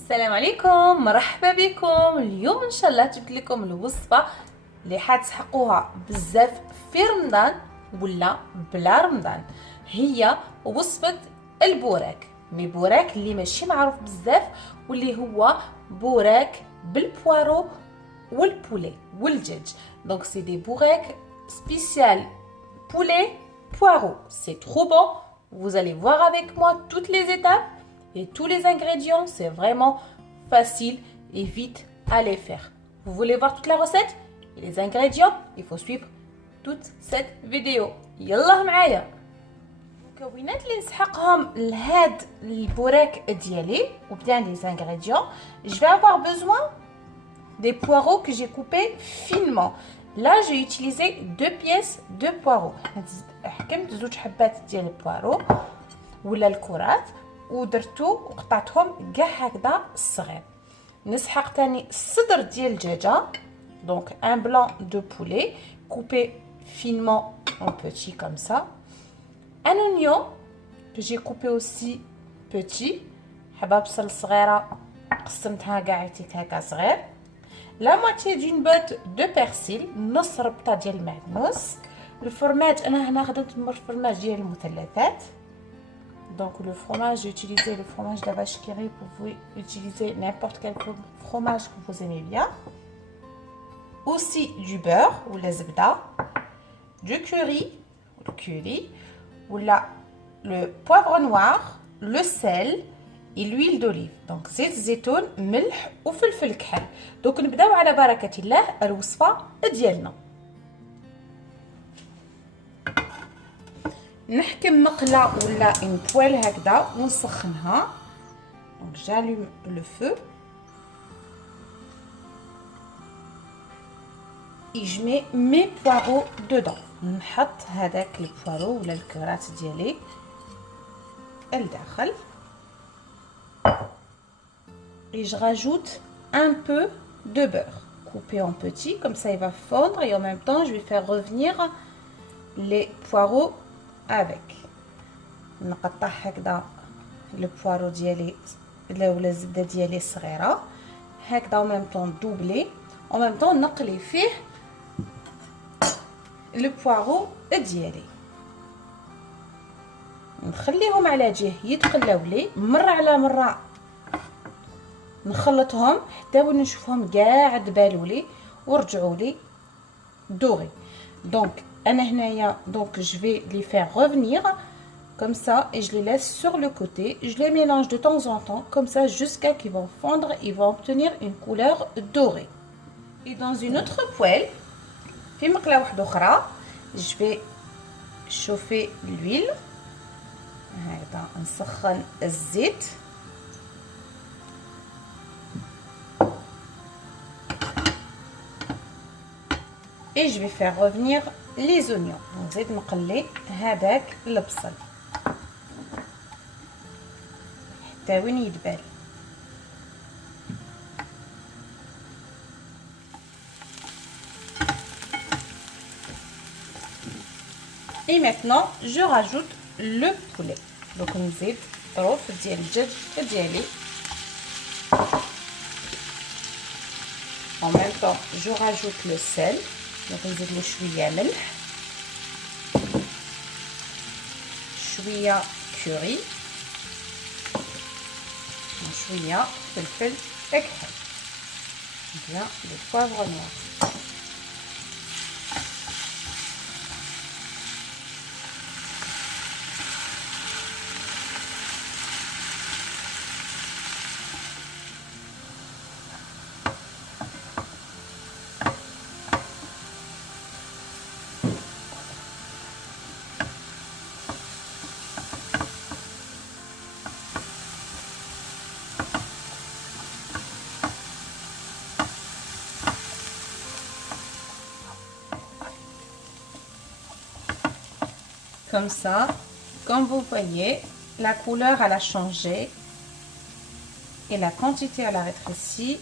السلام عليكم، مرحبا بكم. اليوم ان شاء الله جبت لكم الوصفه اللي حتسحقوها بزاف في رمضان ولا بلا رمضان. هي وصفه البوراك، بوراك اللي ماشي معروف بزاف واللي هو بوراك بالبوارو والبولي والدجاج. دونك سي دي بوراك spécial poulet poireau. C'est trop bon. Vous allez voir avec moi toutes les étapes et tous les ingrédients. C'est vraiment facile et vite à les faire. Vous voulez voir toute la recette et les ingrédients? Il faut suivre toute cette vidéo. يلا معايا. المكونات اللي نسحقهم لهاد البوراك ديالي وبدان les ingrédients. Je vais avoir besoin des poireaux que j'ai coupés finement. Là, j'ai utilisé 2 pièces de poireaux. حكمت زوج حبات ديال البوارو ولا الكرات ودرتو وقطعتهم كاع هكذا الصغير. نسحق تاني الصدر ديال الدجاجه. Donc un blanc de poulet coupé finement en petit comme ça. Un oignon que j'ai coupé aussi petit. حبه بصل صغيره قسمتها كاع عيتيك هكا صغير. La moitié d'une botte de persil, نص ربطة ديال المعدنوس. الفرماج انا هنا خدمت الفرماج ديال المثلثات. Donc le fromage, j'ai utilisé le fromage de la vache qui rit. Vous pouvez utiliser n'importe quel fromage que vous aimez bien. Aussi du beurre ou la zebda, du curry, ou le poivre noir, le sel et l'huile d'olive. Donc زيت الزيتون، ملح وفلفل كحل. Donc نبداو على بركة الله الوصفة ديالنا. نحكم مقلة ولا une poêle هكذا ونسخنها. Donc j'allume le feu et je mets mes poireaux dedans. نحط هذاك البوارو ولا الكرات ديالي الداخل. Et je rajoute un peu de beurre coupé en petits, comme ça il va fondre et en même temps je vais faire revenir les poireaux avec. نقطع هكذا البوارو ديالي ولا الزبده ديالي صغيره هكذا en même temps دوبلي en même temps نقلي فيه البوارو ديالي. نخليهم على جهه يتقلاو لي مره على مره. نخلطهم حتى وين نشوفهم كاع دبالوا لي ورجعوا لي دوغي. دونك انا هنايا donc je vais les faire revenir comme ça et je les laisse sur le côté. Je les mélange de temps en temps comme ça jusqu'à qu'ils vont fondre, ils vont obtenir une couleur dorée. Et dans une autre poêle في مقله واحده اخرى je vais chauffer l'huile هكذا نسخن الزيت. Et je vais faire revenir les oignons. نزيد نقلي هذاك البصل حتى وين يدبل. Et maintenant je rajoute le poulet. Donc نزيد طروف ديال الدجاج ديالي. En même temps je rajoute le sel. Donc نزيد له شويه ملح شويه كوري وشويه فلفل اكحل. Bien le poivre noir. Comme ça, comme vous voyez, la couleur elle a changé et la quantité elle a rétréci.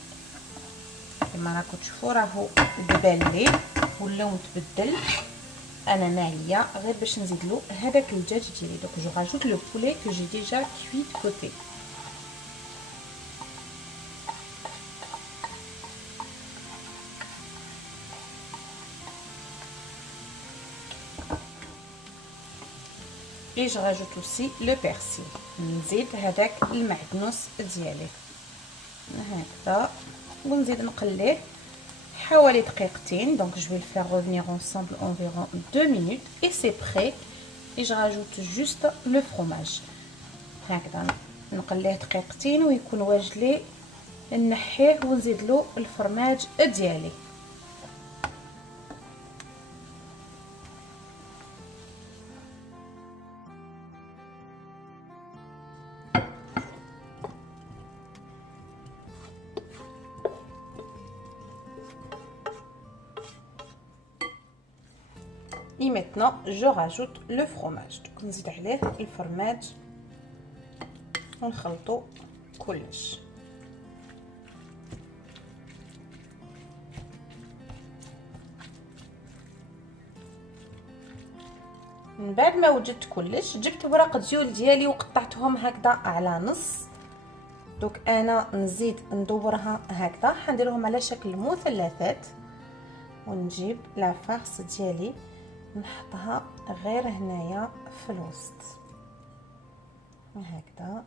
كما راكم تشوفوا راهو دبل لي واللون تبدل. انا ناعيه غير باش نزيد له هذاك الدجاج ديالي. Donc je rajoute le poulet que j'ai déjà cuit de côté. et je rajoute aussi le persil. نزيد هذاك المعدنوس ديالي هكذا ونزيد نقليه حوالي دقيقتين. Donc je vais le faire revenir ensemble environ 2 minutes et c'est prêt. Et je rajoute juste le fromage. هكذا نقليه دقيقتين ويكون واجد لي، نحيه ونزيد له الفرماج ديالي. Et maintenant je rajoute le fromage. Donc نزيد عليه الفرماج ونخلطو كلش. من بعد ما وجدت كلش جبت ورق ديول ديالي وقطعتهم هكذا على نص. دوك انا نزيد ندورها هكذا، حنديرهم على شكل مثلثات ونجيب لا فارس ديالي نحطها غير هنايا في الوسط هكذا.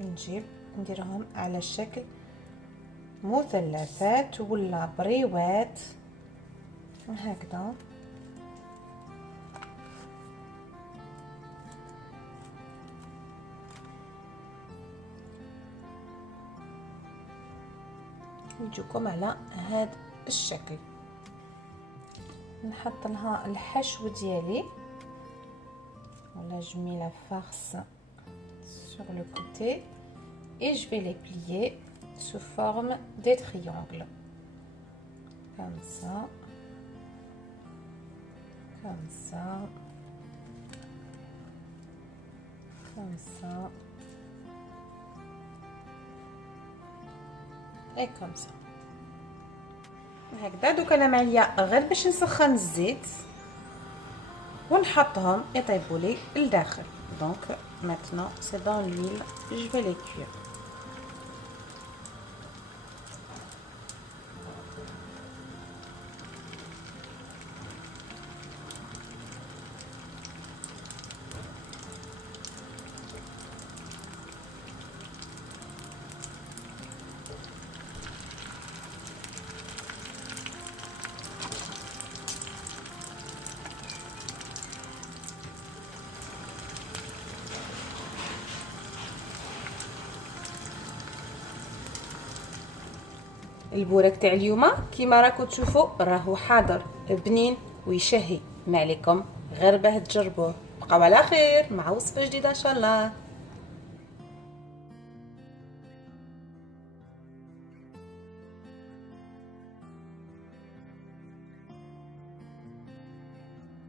نجيب نديرهم على شكل مثلثات ولا بريوات هكذا. يجوكم على هذا الشكل. نحط لها الحشو ديالي ولا جمي لا farce sur le côté et je vais les plier sous forme des triangles comme ça, comme ça, comme ça et comme ça. هكذا دوك انا معايا غير باش نسخن الزيت ونحطهم يطيبوا لي لداخل. دونك maintenant c'est dans l'huile, je vais les cuire. البورك تاع اليوم كيما راكم تشوفوا راهو حاضر بنين ويشهي. ما عليكم غير باه تجربوه. بقاو على خير مع وصفه جديده ان شاء الله.